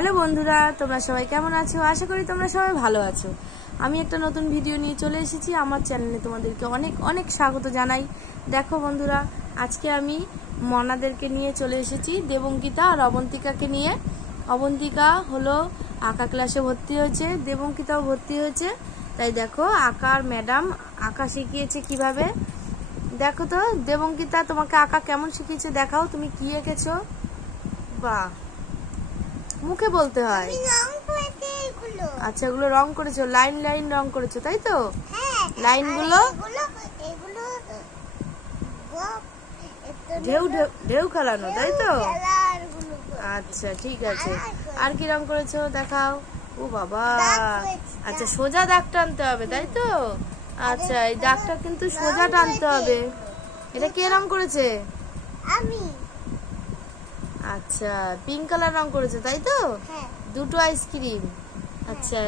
Hello বন্ধুরা, তোমরা সবাই কেমন আছো? আশা করি তোমরা সবাই ভালো আছো। আমি একটা নতুন ভিডিও নিয়ে চলে এসেছি আমার চ্যানেলে। তোমাদেরকে অনেক অনেক স্বাগত জানাই। দেখো বন্ধুরা, আজকে আমি মনাদেরকে নিয়ে চলে এসেছি, দেবঙ্কিতা আর অবন্তিকাকে নিয়ে। অবন্তিকা হলো আঁকা ক্লাসে ভর্তি হয়েছে, দেবঙ্কিতাও ভর্তি হয়েছে। তাই দেখো আঁকার ম্যাডাম আঁকা শিখিয়েছে কিভাবে। দেখো তো দেবঙ্কিতা, তোমাকে আঁকা কেমন শিখিয়েছে দেখাও। তুমি কি এঁকেছো? বাহ, মুখে বলতে হয়। আচ্ছা, এগুলো রং করেছো, লাইন লাইন রং করেছো তাই তো? লাইনগুলো ঢেউ ঢেউ খেলানো তাই তো? আচ্ছা ঠিক আছে, আর কি রং করেছো দেখাও। ও বাবা, আচ্ছা সোজা দাগ টানতে হবে তাই তো? আচ্ছা, এই দাগটা কিন্তু সোজা টানতে হবে। এটা কে রং করেছে? আমি। আচ্ছা, পিঙ্ক কালার রং করেছে তাই তো? দুটো আইসক্রিম। আচ্ছা,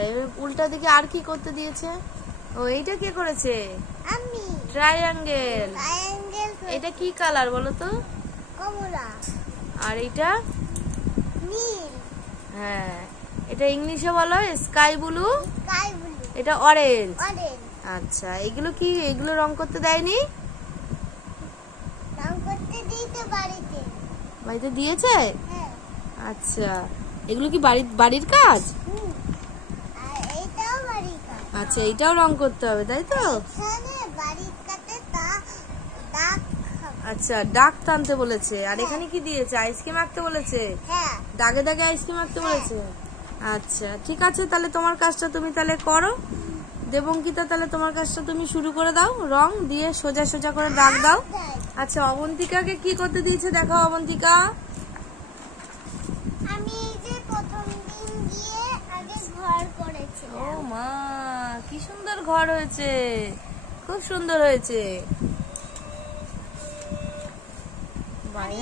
উল্টা দিকে আর কি করতে দিয়েছে? ও, এইটা কে করেছে? আমি। ট্রায়াঙ্গেল। এটা কি কালার বলো তো? কমলা। আর এইটা নীল। হ্যাঁ, এটা ইংলিশে বলো স্কাই ব্লু। Sky blue. এটা অরেঞ্জ। অরেঞ্জ। আচ্ছা, এগুলো কি? এগুলো রং করতে দেয়নি? রং করতে দিতে বাড়িতে। বাড়িতে দিয়েছে? হ্যাঁ। আচ্ছা, এগুলো কি বাড়ির কাজ? আর এইটাও বাড়ির কাজ। আচ্ছা, এইটাও রং করতে হবে তাই তো? এখানে বাড়ির কাছে দাগ। আচ্ছা, ডাক টানতে বলেছে। আর এখানে কি দিয়েছে? আইসক্রিম আঁকতে বলেছে। হ্যাঁ। দাগে দাগে আইসক্রিম আঁকতে বলেছে। আচ্ছা ঠিক আছে, তাহলে তোমার কাজটা তুমি তাহলে করো। দেবঙ্কিতা, তাহলে তোমার কাজটা তুমি শুরু করে দাও। রং দিয়ে সোজা সোজা করে দাগ দাও। আচ্ছা, অবন্তিকাকে কি করতে দিয়েছে দেখাও। অবন্তিকা, আমি এই যে প্রথম দিন গিয়ে আগে ঘর করেছিলাম। ও মা, কি সুন্দর ঘর হয়েছে, খুব সুন্দর হয়েছে।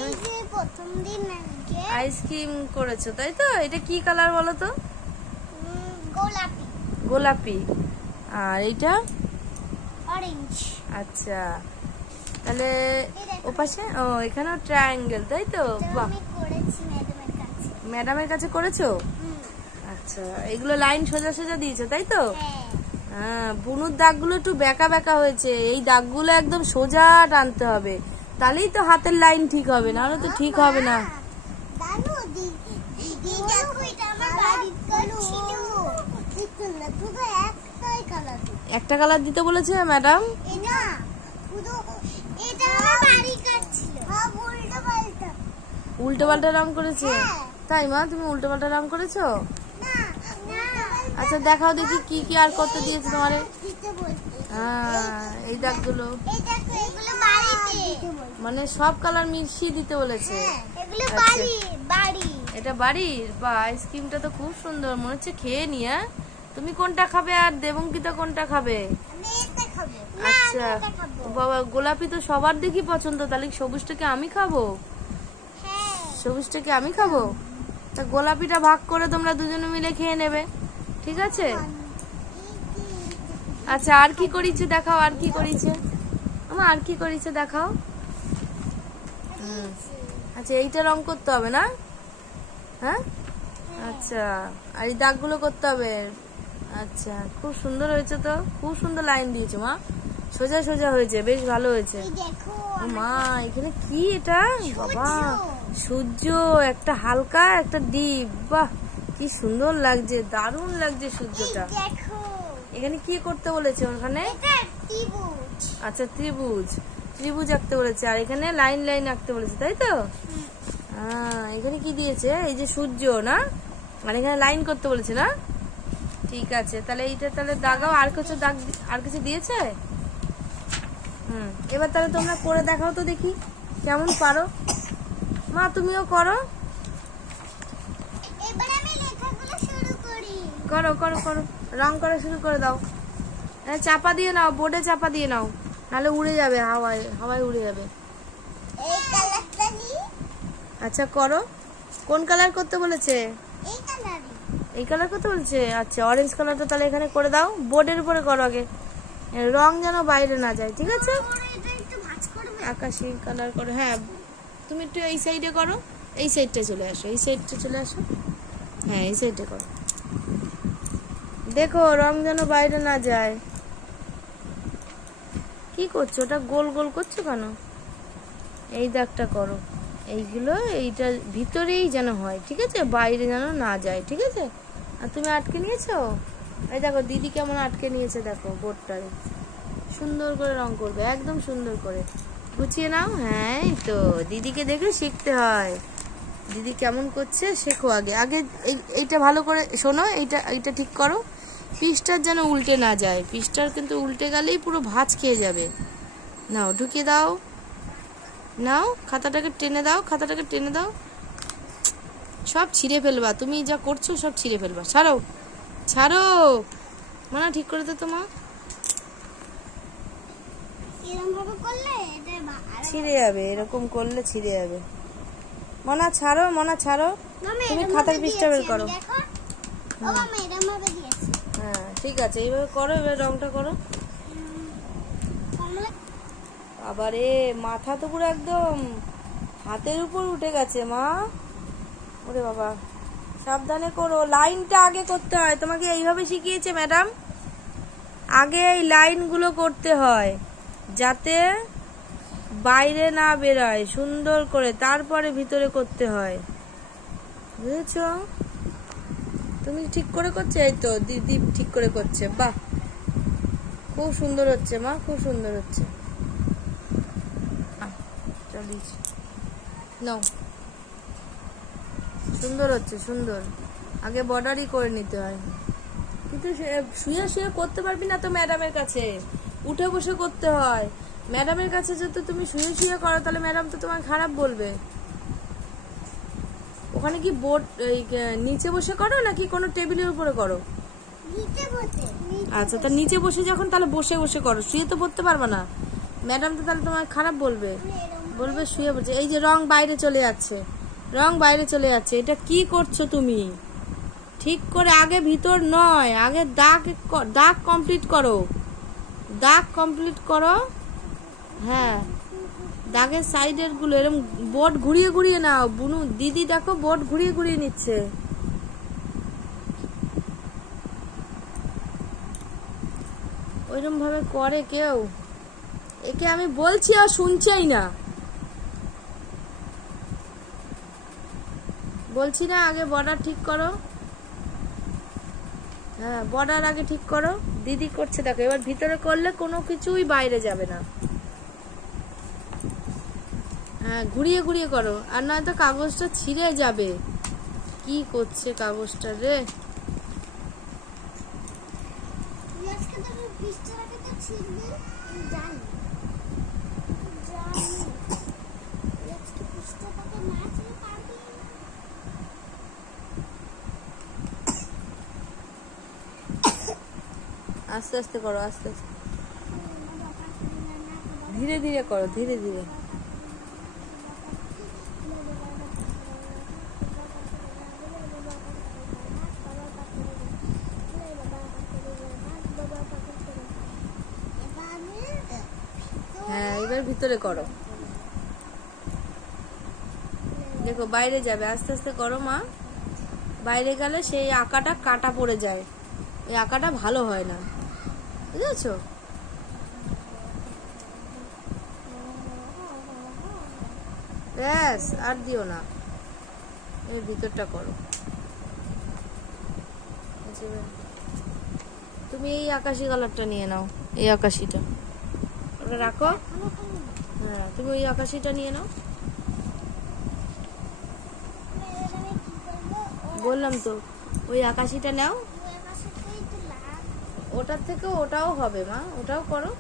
এই যে প্রথম দিন আগে আইসক্রিম করেছো তাই তো? এটা কি কালার বলো তো? গোলাপি। গোলাপি। আর এইটা অরেঞ্জ। আচ্ছা, তাহলে ওপাশে ও এখানেও ট্রায়াঙ্গেল তাই তো? বাহ, আমি করেছি ম্যাডামের কাছে। ম্যাডামের কাছে করেছো? আচ্ছা, এগুলো লাইন সোজা সোজা দিয়েছো তাই তো? হ্যাঁ, বুনুর দাগগুলো একটু বেঁকা বেঁকা হয়েছে। এই দাগগুলো একদম সোজা টানতে হবে, তাহলেই তো হাতের লাইন ঠিক হবে, নাহলে তো ঠিক হবে না। দাদু, দিদি দেখো, এটা আমার বাড়ির কাজ ছিল। শুধু একটাই কালার। একটা কালার দিতে বলেছে ম্যাডাম? এটা শুধু এটা আমার বাড়ির কাজ ছিল। সব উল্টো পাল্টা। উল্টো পাল্টা রং করেছে? তাই মা, তুমি উল্টো পাল্টা রং করেছো? না না। আচ্ছা দেখাও দেখি কি কি আর করতে দিয়েছে তোমারে। দিতে বলতে। এই দাগগুলো এই দেখো, এগুলো বাড়িতে। মানে সব কালার মিশিয়ে দিতে বলেছে। এগুলো আচ্ছা। বাড়ি বাড়ি। এটা বাড়ির? বা, আইসক্রিমটা তো খুব সুন্দর, মনে হচ্ছে খেয়ে নি। তুমি কোনটা খাবে আর দেবঙ্কিতা কোনটা খাবে? আমি এটা খাবো। আচ্ছা না, আমি এটা খাবো। বাবা, গোলাপি তো সবার দেখি পছন্দ, তাহলে সবুজটাকে আমি খাবো? হ্যাঁ। সবুজটাকে আমি খাবো? তা গোলাপিটা ভাগ করে তোমরা দুজনে মিলে খেয়ে নেবে, ঠিক আছে? আচ্ছা, আর কি করিছে দেখাও, আর কি করিছে আমার, আর কি করিছে দেখাও। আচ্ছা, এইটা রং করতে হবে না? হ্যাঁ, আচ্ছা, আর এই দাগগুলো করতে হবে। আচ্ছা, খুব সুন্দর হয়েছে তো, খুব সুন্দর লাইন দিয়েছো মা, সোজা সোজা হয়েছে, বেশ ভালো হয়েছে। এই দেখো, ও মা, এখানে কি এটা? বাবা, সূর্য, একটা হালকা একটা দ্বীপ। বাহ, কি সুন্দর লাগছে, দারুণ লাগছে সূর্যটা। দেখো, এখানে কি করতে বলেছে ওখানে? এটা ত্রিভুজ। আচ্ছা, ত্রিভুজ, ত্রিভুজ আঁকতে বলেছে। আর এখানে লাইন লাইন আঁকতে বলেছে তাই তো? এখানে কি দিয়েছে? এই যে সূর্য না, আর এখানে লাইন করতে বলেছে না? ঠিক আছে, তাহলে এইটা তাহলে দাগাও। আর কিছু দাগ, আর কিছু দিয়েছে? এবার তাহলে তোমরা করে দেখাও তো দেখি কেমন পারো। মা, তুমিও করো। এবার আমি লেখাগুলো শুরু করি। করো করো করো, রং করা শুরু করে দাও। চাপা দিয়ে নাও, বোর্ডে চাপা দিয়ে নাও, নাহলে উড়ে যাবে, হাওয়ায় হাওয়ায় উড়ে যাবে। এই কালারটা নি। আচ্ছা করো। কোন কালার করতে বলেছে? এই কালারই। এই কালার করতে বলছে? আচ্ছা, অরেঞ্জ কালারটা তাহলে এখানে করে দাও, বোর্ডের উপরে করো আগে, রং যেন বাইরে না যায়, ঠিক আছে? এটা একটু ভাঁজ করবে। আকাশি কালার করো। হ্যাঁ, তুমি একটু এই সাইডে করো, এই সাইডটা চলে আসো, এই সাইডটা চলে আসো। হ্যাঁ এই সাইডে করো। দেখো রং যেন বাইরে না যায়। কি করছো? ওটা গোল গোল করছো কেন? এই দাগটা করো। এইগুলো এইটা ভিতরেই যেন হয়, ঠিক আছে? বাইরে যেন না যায়, ঠিক আছে? আর তুমি আটকে নিয়েছো? এই দেখো দিদি কেমন আটকে নিয়েছে, দেখো বোর্ডটারে। সুন্দর করে রং করবে, একদম সুন্দর করে গুছিয়ে নাও। হ্যাঁ এই তো, দিদিকে দেখে শিখতে হয়। দিদি কেমন করছে শেখো। আগে আগে এইটা ভালো করে শোনো, এইটা ঠিক করো। পিসটার যেন উল্টে না যায়, পিসটার কিন্তু উল্টে গেলেই পুরো ভাঁজ খেয়ে যাবে। নাও ঢুকিয়ে দাও, নাও খাতাটাকে টেনে দাও, খাতাটাকে টেনে দাও। সব ছিঁড়ে ফেলবা, তুমি যা করছো সব ছিঁড়ে ফেলবা। ছাড়ো ছাড়ো, মানা ঠিক করে দে তোমা। ছিঁড়ে যাবে, এরকম করলে ছিঁড়ে যাবে। মনা ছাড়ো, মনা ছাড়ো। তুমি খাতার পিসটা বের করো। হ্যাঁ ঠিক আছে, এইভাবে করো। এবার রংটা করো। আবারে মাথা তো পুরো একদম হাতের উপর উঠে গেছে মা। ওরে বাবা, সাবধানে করো। লাইনটা আগে করতে হয়, তোমাকে এইভাবে শিখিয়েছে ম্যাডাম। আগে এই লাইনগুলো করতে হয় যাতে বাইরে না বেরোয়, সুন্দর করে, তারপরে ভিতরে করতে হয়, বুঝেছো? তুমি ঠিক করে করছো? এই তো দিদি ঠিক করে করছে। বাহ, খুব সুন্দর হচ্ছে মা, খুব সুন্দর হচ্ছে। নাও, সুন্দর হচ্ছে, সুন্দর। আগে বর্ডারই করে নিতে হয়, কিন্তু শুয়ে শুয়ে করতে পারবি না তো ম্যাডামের কাছে, উঠে বসে করতে হয়। ম্যাডামের কাছে যদি তুমি শুয়ে শুয়ে করো তাহলে ম্যাডাম তো তোমার খারাপ বলবে। ওখানে কি বোর্ড নিচে বসে করো নাকি কোনো টেবিলের উপরে করো? আচ্ছা, তা নিচে বসে যখন, তাহলে বসে বসে করো, শুয়ে তো পড়তে পারবে না। ম্যাডাম তো তাহলে তোমার খারাপ বলবে, বলবে শুয়ে বসে। এই যে রং বাইরে চলে যাচ্ছে, রং বাইরে চলে যাচ্ছে, এটা কি করছো তুমি? ঠিক করে আগে ভিতর নয়, আগে দাগ কমপ্লিট করো, দাগ কমপ্লিট করো। হ্যাঁ, দাগের সাইডের গুলো এরকম বোর্ড ঘুরিয়ে ঘুরিয়ে নাও। বুনু দিদি দেখো বোর্ড ঘুরিয়ে ঘুরিয়ে নিচ্ছে। ওইরকম ভাবে করে কেউ? একে আমি বলছি ও শুনছেই না। বলছি না আগে বর্ডার ঠিক করো। হ্যাঁ, বর্ডার আগে ঠিক করো। দিদি করছে দেখো, এবার ভিতরে করলে কোনো কিছুই বাইরে যাবে না। হ্যাঁ, ঘুরিয়ে ঘুরিয়ে করো, আর নয়তো কাগজটা ছিঁড়ে যাবে। কি করছে কাগজটা রে? আস্তে আস্তে করো, আস্তে আস্তে, ধীরে ধীরে করো, ধীরে ধীরে। হ্যাঁ, এবার ভিতরে করো। দেখো বাইরে যাবে, আস্তে আস্তে করো মা। বাইরে গেলে সেই আঁকাটা কাটা পড়ে যায়, ওই আঁকাটা ভালো হয় না, বুঝেছো? ব্যাস, আর দিও না, এর ভিতরটা করো। তুমি এই আকাশি কালারটা নিয়ে নাও, এই আকাশিটা ওটা রাখো। হ্যাঁ, তুমি ওই আকাশিটা নিয়ে নাও। বললাম তো ওই আকাশিটা নাও। ওটার থেকে ওটাও হবে মা, ওটাও করো।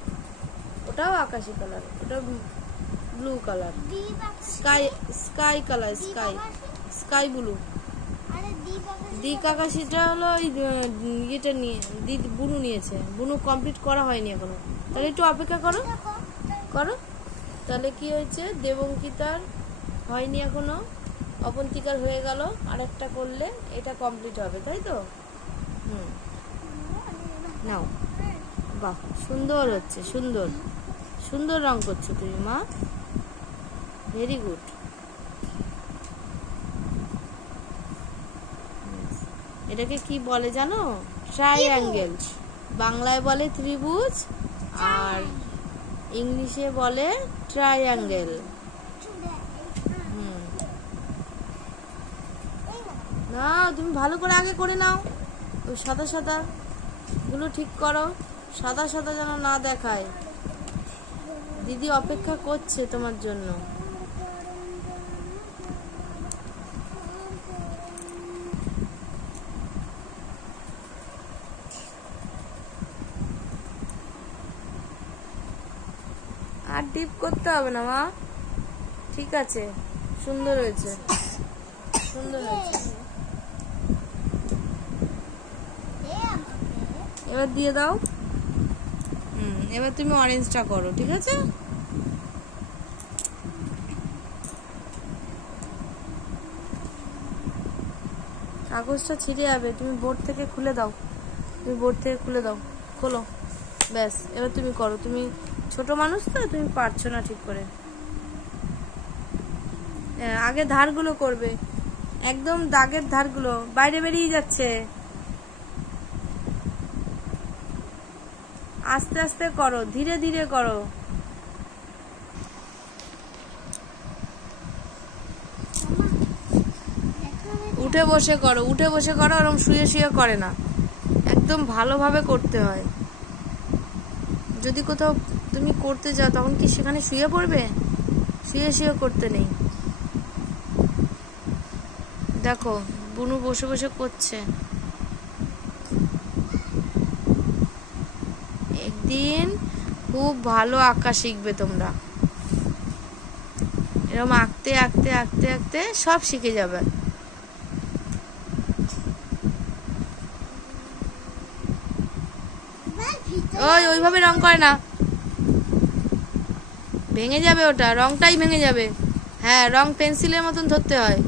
ওটাও আকাশি কালার, ওটা blue colour, sky colour, sky blue. দিক আকাশিটা হলো ওই ইয়েটা নিয়ে দিদি বুনু নিয়েছে, বুনু কমপ্লিট করা হয়নি এখনো। তাহলে একটু অপেক্ষা করো, করো। তাহলে কি হয়েছে, দেবঙ্কিতার হয়নি এখনো, অবন্তিকার হয়ে গেল, আরেকটা করলে এটা কমপ্লিট হবে, তাই তো? নাও। বাহ, সুন্দর হচ্ছে, সুন্দর সুন্দর রং করছো তুমি মা, ভেরি গুড। এটাকে কি বলে জানো? ট্রাইঅ্যাঙ্গেল। বাংলায় বলে ত্রিভুজ, আর ইংলিশে বলে ট্রাইঅ্যাঙ্গেল। না, তুমি ভালো করে আগে করে নাও। ওই সাদা সাদা গুলো ঠিক করো, সাদা সাদা যেন না দেখায়। দিদি অপেক্ষা করছে তোমার জন্য। আর ডিপ করতে হবে না মা, ঠিক আছে, সুন্দর হয়েছে, সুন্দর হয়েছে। এবার দিয়ে দাও। এবার তুমি অরেঞ্জটা করো, ঠিক আছে? কাগজটা ছিঁড়ে যাবে, তুমি বোর্ড থেকে খুলে দাও, তুমি বোর্ড থেকে খুলে দাও, খোলো, ব্যাস। এবার তুমি করো, তুমি ছোট মানুষ তো, তুমি পারছো না ঠিক করে। আগে ধারগুলো করবে, একদম দাগের ধারগুলো বাইরে বেরিয়ে যাচ্ছে। আস্তে আস্তে করো, ধীরে ধীরে করো। উঠে বসে করো, উঠে বসে করো, ওরকম শুয়ে শুয়ে করে না, একদম ভালোভাবে করতে হয়। যদি কোথাও তুমি করতে যাও তখন কি সেখানে শুয়ে পড়বে? শুয়ে শুয়ে করতে নেই। দেখো বুনু বসে বসে করছে। একদিন খুব ভালো আঁকা শিখবে তোমরা, এরকম আঁকতে আঁকতে আঁকতে আঁকতে সব শিখে যাবে। ওইভাবে রং করে না, ভেঙে যাবে, ওটা রংটাই ভেঙে যাবে। হ্যাঁ, রং পেন্সিলের মতন ধরতে হয়।